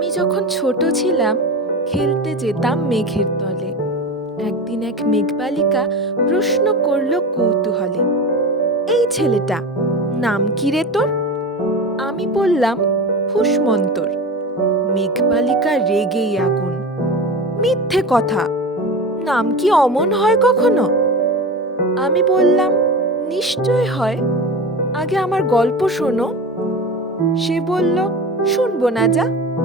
আমি যখন ছোট ছিলাম, খেলতে যেতাম মেঘের তলে। একদিন এক মেঘবালিকা প্রশ্ন করল কৌতূহলে, এই ছেলেটা, নাম কি রে তোর? আমি বললাম, ফুসমন্তর। মেঘবালিকা রেগেই আগুন। মিথ্যে কথা। নাম কি অমন হয় কখনো? আমি বললাম, নিশ্চয় হয়। আগে আমার গল্প শোনো। সে বলল, শুনব না যা।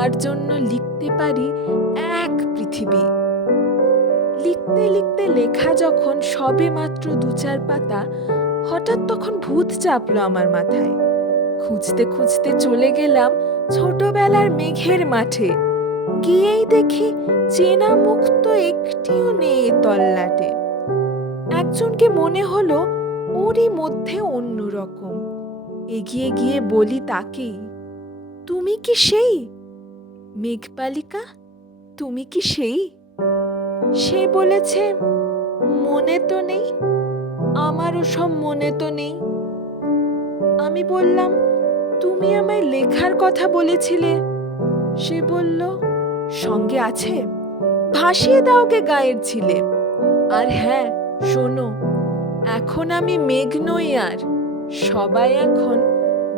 তোমার জন্য লিখতে পারি এক পৃথিবী। লিখতে লিখতে লেখা যখন সবে মাত্র দু চার পাতা, হঠাৎ তখন ভূত চাপলো আমার মাথায়। খুঁজতে খুঁজতে চলে গেলাম ছোটবেলার মেঘের মাঠে। গিয়েই দেখি চেনা মুখ তো একটিও নেই তল্লাটে। একজনকে মনে হলো ওরই মধ্যে অন্যরকম। এগিয়ে গিয়ে বলি, তাকেই? তুমি কি সেই? মেঘপালিকা, তুমি কি সেই? সে বলেছে, মনে তো নেই, আমারও সব মনে তো নেই। আমি বললাম, তুমি আমায় লেখার কথা বলেছিলে। সে বলল, সঙ্গে আছে, ভাসিয়ে দাওকে গায়ের ছিলে। আর হ্যাঁ শোনো, এখন আমি মেঘ নই আর, সবাই এখন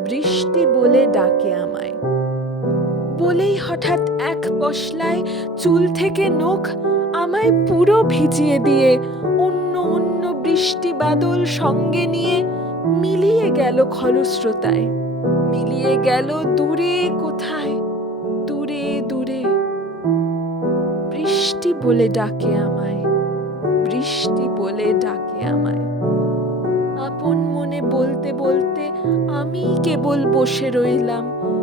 বৃষ্টি বলে ডাকে আমায়। বলেই হঠাৎ এক পশলায় চুল থেকে নখ আমায় পুরো ভিজিয়ে দিয়ে, অন্য অন্য বৃষ্টি বাদল সঙ্গে নিয়ে মিলিয়ে গেল খরস্রোতায়। মিলিয়ে গেল দূরে কোথায়? দূরে দূরে। বৃষ্টি বলে ডাকে আমায়। বৃষ্টি বলে ডাকে আমায়। আপন মনে বলতে বলতে আমি কেবল বসে রইলাম।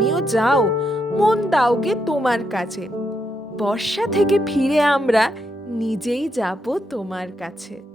তুমিও যাও মন দাওগে তোমার কাছে। বর্ষা থেকে ফিরে আমরা নিজেই যাব তোমার কাছে।